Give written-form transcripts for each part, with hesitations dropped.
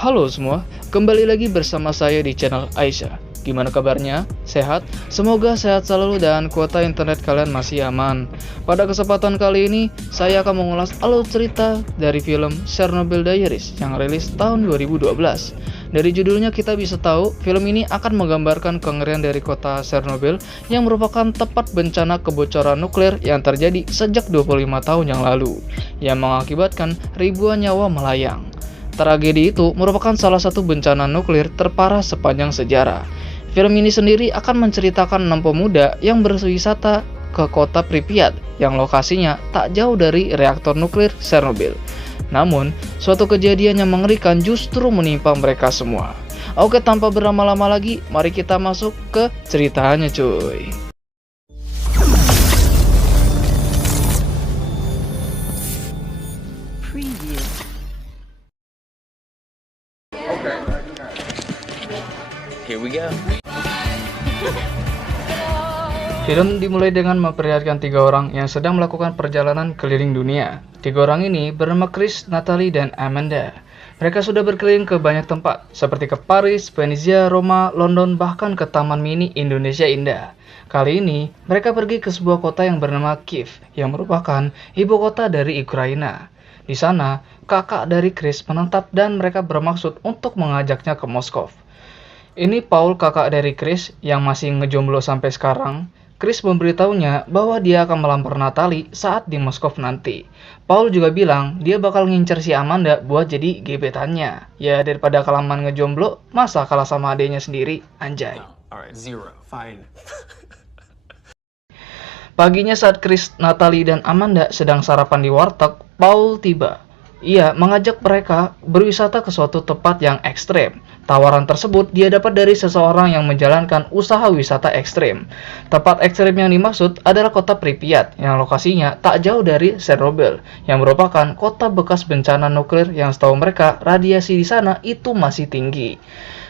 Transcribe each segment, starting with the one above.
Halo semua, kembali lagi bersama saya di channel Aisyah. Gimana kabarnya? Sehat? Semoga sehat selalu dan kuota internet kalian masih aman. Pada kesempatan kali ini, saya akan mengulas alur cerita dari film Chernobyl Diaries yang rilis tahun 2012. Dari judulnya kita bisa tahu, film ini akan menggambarkan kengerian dari kota Chernobyl yang merupakan tempat bencana kebocoran nuklir yang terjadi sejak 25 tahun yang lalu, yang mengakibatkan ribuan nyawa melayang. Tragedi itu merupakan salah satu bencana nuklir terparah sepanjang sejarah. Film ini sendiri akan menceritakan 6 pemuda yang berwisata ke kota Pripyat yang lokasinya tak jauh dari reaktor nuklir Chernobyl. Namun, suatu kejadian yang mengerikan justru menimpa mereka semua. Oke, tanpa berlama-lama lagi, mari kita masuk ke ceritanya cuy. Here we go. Film dimulai dengan memperlihatkan 3 orang yang sedang melakukan perjalanan keliling dunia. 3 orang ini bernama Chris, Natalie, dan Amanda. Mereka sudah berkeliling ke banyak tempat, seperti ke Paris, Venezia, Roma, London, bahkan ke Taman Mini Indonesia Indah. Kali ini, mereka pergi ke sebuah kota yang bernama Kiev, yang merupakan ibu kota dari Ukraina. Di sana, kakak dari Chris menetap dan mereka bermaksud untuk mengajaknya ke Moskow. Ini Paul, kakak dari Chris yang masih ngejomblo sampai sekarang. Chris memberitahunya bahwa dia akan melamar Natalie saat di Moskow nanti. Paul juga bilang dia bakal ngincer si Amanda buat jadi gebetannya. Ya daripada kelamaan ngejomblo, masa kalah sama adenya sendiri, anjay. Alright, 0. Fine. Paginya saat Chris, Natalie, dan Amanda sedang sarapan di warteg, Paul tiba. Ia mengajak mereka berwisata ke suatu tempat yang ekstrem. Tawaran tersebut dia dapat dari seseorang yang menjalankan usaha wisata ekstrem. Tempat ekstrem yang dimaksud adalah kota Pripyat yang lokasinya tak jauh dari Chernobyl, yang merupakan kota bekas bencana nuklir yang setahu mereka radiasi di sana itu masih tinggi.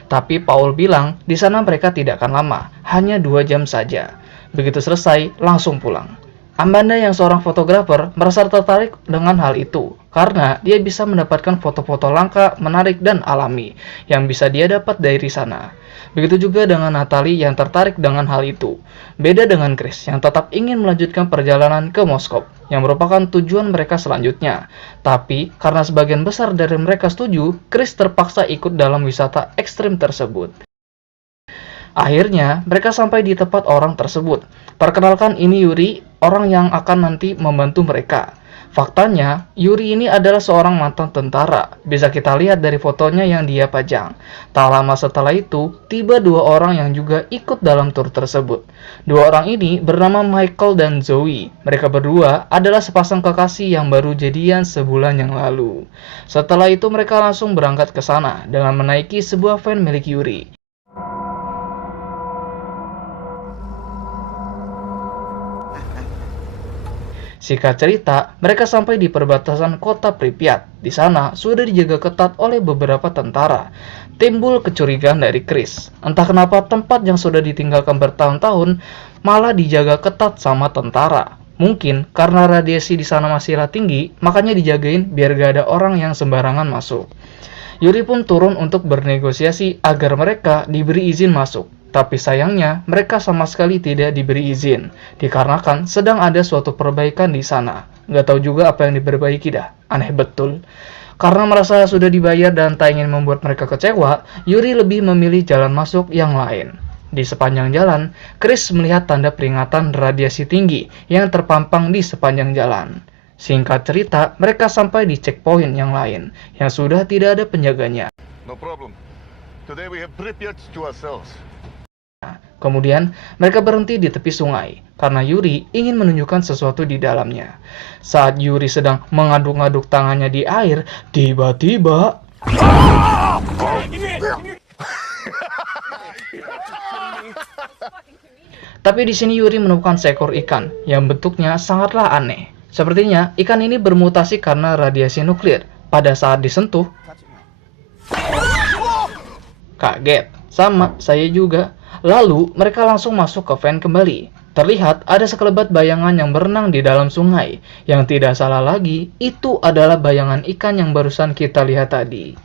Tapi Paul bilang di sana mereka tidak akan lama, hanya 2 jam saja. Begitu selesai, langsung pulang. Amanda yang seorang fotografer merasa tertarik dengan hal itu karena dia bisa mendapatkan foto-foto langka, menarik, dan alami yang bisa dia dapat dari sana. Begitu juga dengan Natalie yang tertarik dengan hal itu. Beda dengan Chris yang tetap ingin melanjutkan perjalanan ke Moskow yang merupakan tujuan mereka selanjutnya. Tapi karena sebagian besar dari mereka setuju, Chris terpaksa ikut dalam wisata ekstrim tersebut. Akhirnya, mereka sampai di tempat orang tersebut. Perkenalkan, ini Yuri, orang yang akan nanti membantu mereka. Faktanya, Yuri ini adalah seorang mantan tentara. Bisa kita lihat dari fotonya yang dia pajang. Tak lama setelah itu, tiba 2 orang yang juga ikut dalam tur tersebut. 2 orang ini bernama Michael dan Zoe. Mereka berdua adalah sepasang kekasih yang baru jadian sebulan yang lalu. Setelah itu, mereka langsung berangkat ke sana dengan menaiki sebuah van milik Yuri. Singkat cerita, mereka sampai di perbatasan kota Pripyat. Di sana sudah dijaga ketat oleh beberapa tentara. Timbul kecurigaan dari Chris. Entah kenapa tempat yang sudah ditinggalkan bertahun-tahun malah dijaga ketat sama tentara. Mungkin karena radiasi di sana masihlah tinggi, makanya dijagain biar gak ada orang yang sembarangan masuk. Yuri pun turun untuk bernegosiasi agar mereka diberi izin masuk. Tapi sayangnya, mereka sama sekali tidak diberi izin, dikarenakan sedang ada suatu perbaikan di sana. Nggak tahu juga apa yang diperbaiki dah, aneh betul. Karena merasa sudah dibayar dan tak ingin membuat mereka kecewa, Yuri lebih memilih jalan masuk yang lain. Di sepanjang jalan, Chris melihat tanda peringatan radiasi tinggi yang terpampang di sepanjang jalan. Singkat cerita, mereka sampai di checkpoint yang lain, yang sudah tidak ada penjaganya. No problem. Today we have Pripyat to ourselves. Kemudian, mereka berhenti di tepi sungai, karena Yuri ingin menunjukkan sesuatu di dalamnya. Saat Yuri sedang mengaduk-aduk tangannya di air, tiba-tiba... Tapi di sini Yuri menemukan seekor ikan, yang bentuknya sangatlah aneh. Sepertinya, ikan ini bermutasi karena radiasi nuklir. Pada saat disentuh, Kaget. Sama, saya juga. Lalu, mereka langsung masuk ke van kembali. Terlihat ada sekelebat bayangan yang berenang di dalam sungai. Yang tidak salah lagi, itu adalah bayangan ikan yang barusan kita lihat tadi.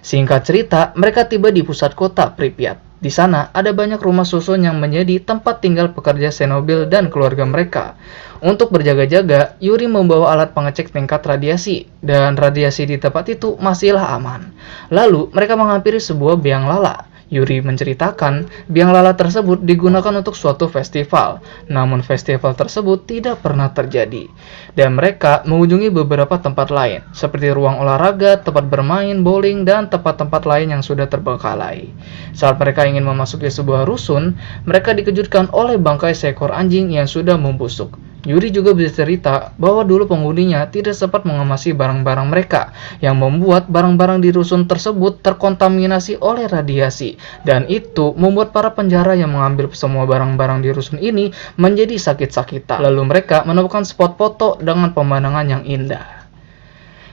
Singkat cerita, mereka tiba di pusat kota Pripyat. Di sana ada banyak rumah susun yang menjadi tempat tinggal pekerja Chernobyl dan keluarga mereka. Untuk berjaga-jaga, Yuri membawa alat pengecek tingkat radiasi, dan radiasi di tempat itu masihlah aman. Lalu, mereka menghampiri sebuah biang lala. Yuri menceritakan, biang lala tersebut digunakan untuk suatu festival, namun festival tersebut tidak pernah terjadi. Dan mereka mengunjungi beberapa tempat lain, seperti ruang olahraga, tempat bermain, bowling, dan tempat-tempat lain yang sudah terbengkalai. Saat mereka ingin memasuki sebuah rusun, mereka dikejutkan oleh bangkai seekor anjing yang sudah membusuk. Yuri juga bercerita bahwa dulu penghuninya tidak sempat mengemasi barang-barang mereka, yang membuat barang-barang di rusun tersebut terkontaminasi oleh radiasi, dan itu membuat para penjara yang mengambil semua barang-barang di rusun ini menjadi sakit-sakitan. Lalu mereka menemukan spot foto dengan pemandangan yang indah.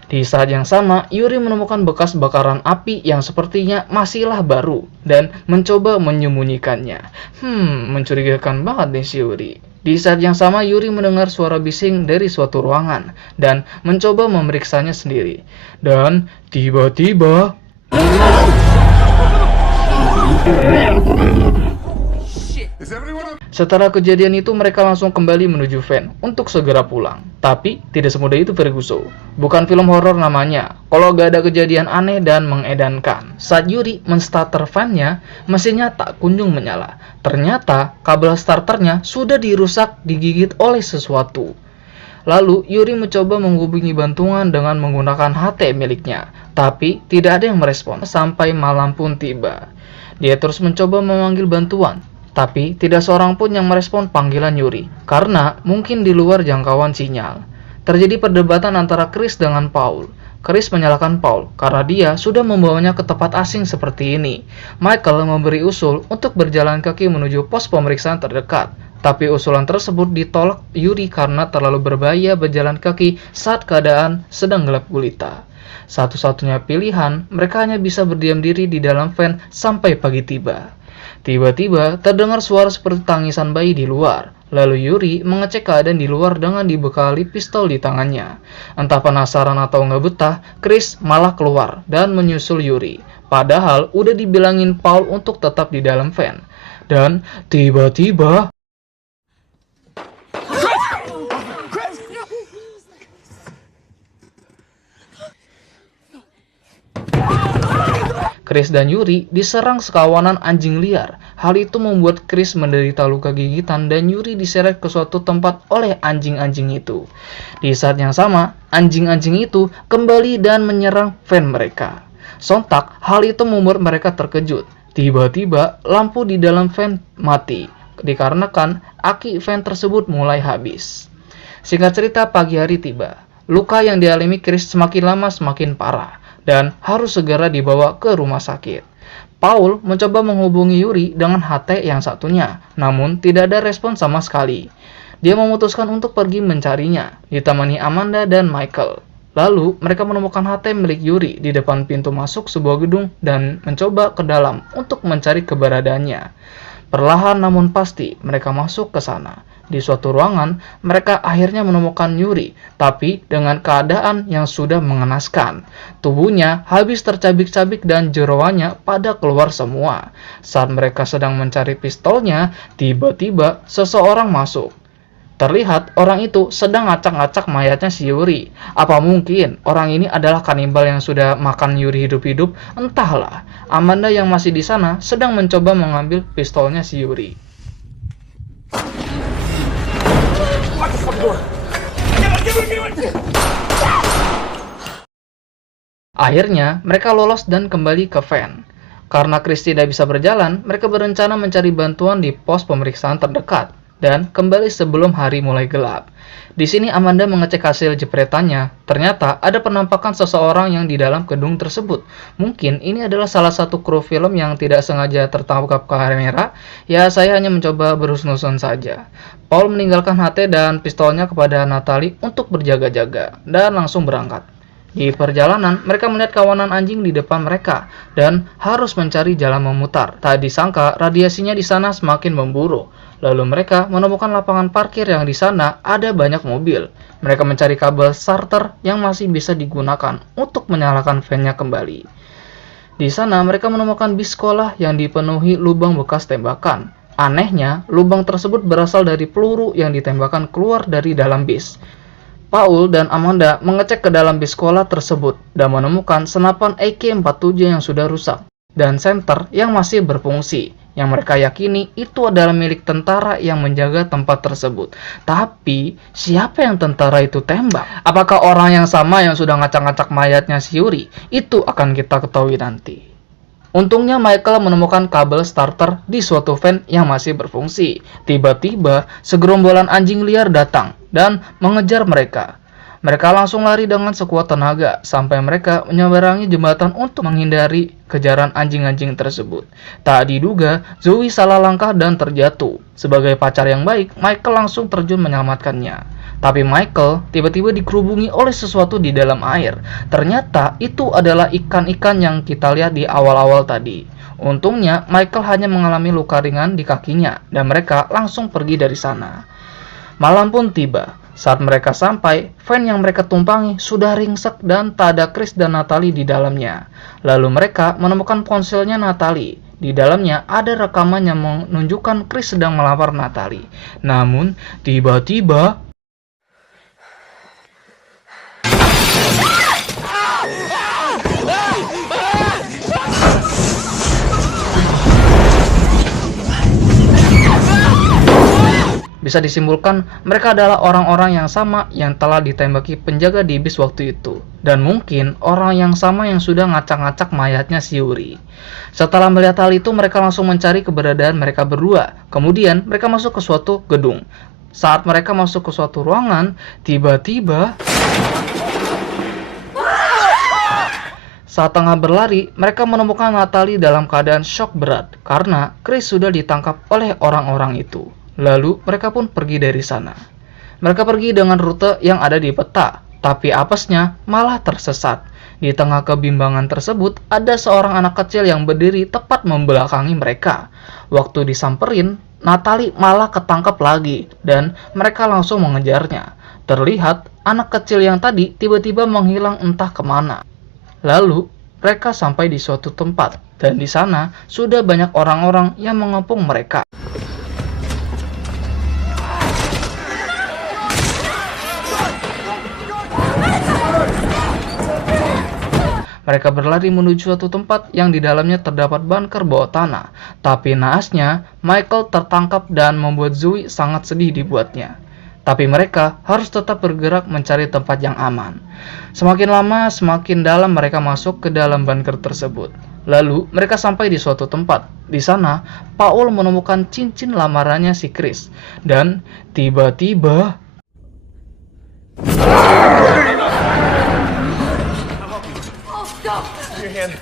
Di saat yang sama, Yuri menemukan bekas bakaran api yang sepertinya masihlah baru dan mencoba menyembunyikannya. Mencurigakan banget nih si Yuri. Di saat yang sama, Yuri mendengar suara bising dari suatu ruangan dan mencoba memeriksanya sendiri. Dan tiba-tiba setelah kejadian itu, mereka langsung kembali menuju van untuk segera pulang. Tapi, tidak semudah itu Ferguson. Bukan film horor namanya, kalau gak ada kejadian aneh dan mengedankan. Saat Yuri menstarter van-nya, mesinnya tak kunjung menyala. Ternyata, kabel starternya sudah dirusak digigit oleh sesuatu. Lalu, Yuri mencoba menghubungi bantuan dengan menggunakan HT miliknya. Tapi, tidak ada yang merespon sampai malam pun tiba. Dia terus mencoba memanggil bantuan. Tapi, tidak seorang pun yang merespon panggilan Yuri, karena mungkin di luar jangkauan sinyal. Terjadi perdebatan antara Chris dengan Paul. Chris menyalahkan Paul, karena dia sudah membawanya ke tempat asing seperti ini. Michael memberi usul untuk berjalan kaki menuju pos pemeriksaan terdekat. Tapi usulan tersebut ditolak Yuri karena terlalu berbahaya berjalan kaki saat keadaan sedang gelap gulita. Satu-satunya pilihan, mereka hanya bisa berdiam diri di dalam van sampai pagi tiba. Tiba-tiba, terdengar suara seperti tangisan bayi di luar. Lalu Yuri mengecek keadaan di luar dengan dibekali pistol di tangannya. Entah penasaran atau nggak betah, Chris malah keluar dan menyusul Yuri. Padahal udah dibilangin Paul untuk tetap di dalam van. Dan tiba-tiba Chris dan Yuri diserang sekawanan anjing liar. Hal itu membuat Chris menderita luka gigitan dan Yuri diseret ke suatu tempat oleh anjing-anjing itu. Di saat yang sama, anjing-anjing itu kembali dan menyerang van mereka. Sontak, hal itu membuat mereka terkejut. Tiba-tiba, lampu di dalam van mati, dikarenakan aki van tersebut mulai habis. Singkat cerita, pagi hari tiba. Luka yang dialami Chris semakin lama semakin parah dan harus segera dibawa ke rumah sakit. Paul mencoba menghubungi Yuri dengan HT yang satunya, namun tidak ada respon sama sekali. Dia memutuskan untuk pergi mencarinya, ditemani Amanda dan Michael. Lalu, mereka menemukan HT milik Yuri di depan pintu masuk sebuah gedung dan mencoba ke dalam untuk mencari keberadaannya. Perlahan namun pasti, mereka masuk ke sana. Di suatu ruangan, mereka akhirnya menemukan Yuri, tapi dengan keadaan yang sudah mengenaskan. Tubuhnya habis tercabik-cabik dan jeroannya pada keluar semua. Saat mereka sedang mencari pistolnya, tiba-tiba seseorang masuk. Terlihat orang itu sedang ngacak-ngacak mayatnya si Yuri. Apa mungkin orang ini adalah kanibal yang sudah makan Yuri hidup-hidup? Entahlah. Amanda yang masih di sana sedang mencoba mengambil pistolnya si Yuri. Akhirnya, mereka lolos dan kembali ke van. Karena Chris tidak bisa berjalan, mereka berencana mencari bantuan di pos pemeriksaan terdekat dan kembali sebelum hari mulai gelap. Di sini Amanda mengecek hasil jepretannya. Ternyata ada penampakan seseorang yang di dalam gedung tersebut. Mungkin ini adalah salah satu kru film yang tidak sengaja tertangkap kamera. Ya, saya hanya mencoba berhusnuzon saja. Paul meninggalkan HT dan pistolnya kepada Natalie untuk berjaga-jaga dan langsung berangkat. Di perjalanan, mereka melihat kawanan anjing di depan mereka dan harus mencari jalan memutar. Tak disangka, radiasinya di sana semakin memburu. Lalu mereka menemukan lapangan parkir yang di sana ada banyak mobil. Mereka mencari kabel starter yang masih bisa digunakan untuk menyalakan fan-nya kembali. Di sana, mereka menemukan bis sekolah yang dipenuhi lubang bekas tembakan. Anehnya, lubang tersebut berasal dari peluru yang ditembakkan keluar dari dalam bis. Paul dan Amanda mengecek ke dalam bis sekolah tersebut dan menemukan senapan AK-47 yang sudah rusak dan senter yang masih berfungsi, yang mereka yakini itu adalah milik tentara yang menjaga tempat tersebut. Tapi, siapa yang tentara itu tembak? Apakah orang yang sama yang sudah ngacak-ngacak mayatnya si Yuri? Itu akan kita ketahui nanti. Untungnya Michael menemukan kabel starter di suatu van yang masih berfungsi. Tiba-tiba, segerombolan anjing liar datang dan mengejar mereka. Mereka langsung lari dengan sekuat tenaga sampai mereka menyeberangi jembatan untuk menghindari kejaran anjing-anjing tersebut. Tak diduga, Zoe salah langkah dan terjatuh. Sebagai pacar yang baik, Michael langsung terjun menyelamatkannya. Tapi Michael tiba-tiba dikerubungi oleh sesuatu di dalam air. Ternyata itu adalah ikan-ikan yang kita lihat di awal-awal tadi. Untungnya Michael hanya mengalami luka ringan di kakinya dan mereka langsung pergi dari sana. Malam pun tiba. Saat mereka sampai, van yang mereka tumpangi sudah ringsek dan tak ada Chris dan Natalie di dalamnya. Lalu mereka menemukan ponselnya Natalie. Di dalamnya ada rekaman yang menunjukkan Chris sedang melamar Natalie. Namun, tiba-tiba bisa disimpulkan mereka adalah orang-orang yang sama yang telah ditembaki penjaga di bis waktu itu. Dan mungkin orang yang sama yang sudah ngacak-ngacak mayatnya si Yuri. Setelah melihat hal itu, mereka langsung mencari keberadaan mereka berdua. Kemudian mereka masuk ke suatu gedung. Saat mereka masuk ke suatu ruangan, tiba-tiba saat tengah berlari, mereka menemukan Natalie dalam keadaan syok berat karena Chris sudah ditangkap oleh orang-orang itu. Lalu mereka pun pergi dari sana. Mereka pergi dengan rute yang ada di peta, tapi apesnya malah tersesat. Di tengah kebimbangan tersebut, ada seorang anak kecil yang berdiri tepat membelakangi mereka. Waktu disamperin, Natalie malah ketangkap lagi dan mereka langsung mengejarnya. Terlihat anak kecil yang tadi tiba-tiba menghilang entah kemana. Lalu mereka sampai di suatu tempat dan di sana sudah banyak orang-orang yang mengepung mereka. Mereka berlari menuju suatu tempat yang di dalamnya terdapat bunker bawah tanah. Tapi naasnya, Michael tertangkap dan membuat Zoe sangat sedih dibuatnya. Tapi mereka harus tetap bergerak mencari tempat yang aman. Semakin lama, semakin dalam mereka masuk ke dalam bunker tersebut. Lalu, mereka sampai di suatu tempat. Di sana, Paul menemukan cincin lamarannya si Chris. Dan tiba-tiba Your hand.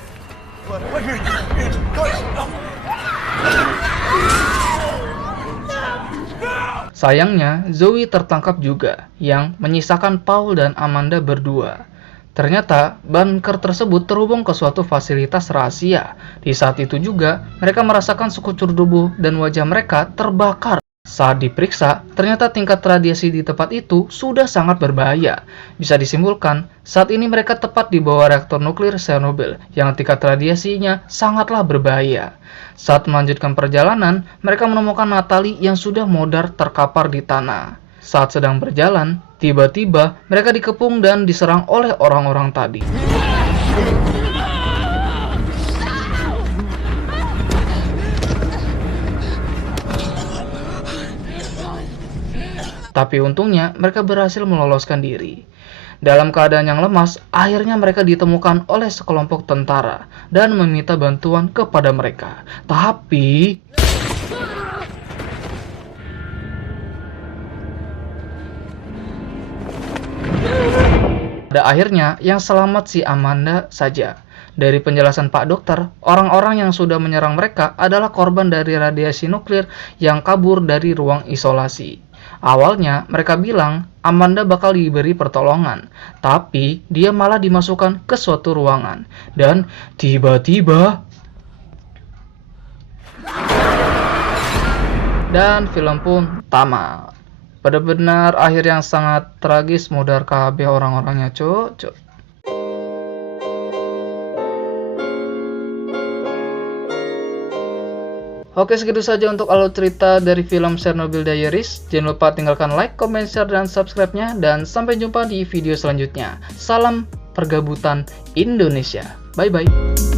Come on, wipe your hand. Go. sayangnya, Zoe tertangkap juga, yang menyisakan Paul dan Amanda berdua. Ternyata, bunker tersebut terhubung ke suatu fasilitas rahasia. Di saat itu juga, mereka merasakan sekucur tubuh dan wajah mereka terbakar. Saat diperiksa, ternyata tingkat radiasi di tempat itu sudah sangat berbahaya. Bisa disimpulkan, saat ini mereka tepat di bawah reaktor nuklir Chernobyl yang tingkat radiasinya sangatlah berbahaya. Saat melanjutkan perjalanan, mereka menemukan Natalie yang sudah modar terkapar di tanah. Saat sedang berjalan, tiba-tiba mereka dikepung dan diserang oleh orang-orang tadi. Tapi untungnya mereka berhasil meloloskan diri. Dalam keadaan yang lemas, akhirnya mereka ditemukan oleh sekelompok tentara dan meminta bantuan kepada mereka. Tapi pada akhirnya yang selamat si Amanda saja. Dari penjelasan Pak Dokter, orang-orang yang sudah menyerang mereka adalah korban dari radiasi nuklir yang kabur dari ruang isolasi. Awalnya mereka bilang Amanda bakal diberi pertolongan, tapi dia malah dimasukkan ke suatu ruangan. Dan tiba-tiba dan film pun tamat. Benar-benar akhir yang sangat tragis, modar KB orang-orangnya, cuk. Oke, segitu saja untuk alur cerita dari film Chernobyl Diaries. Jangan lupa tinggalkan like, comment, share, dan subscribe-nya. Dan sampai jumpa di video selanjutnya. Salam pergabutan Indonesia. Bye-bye.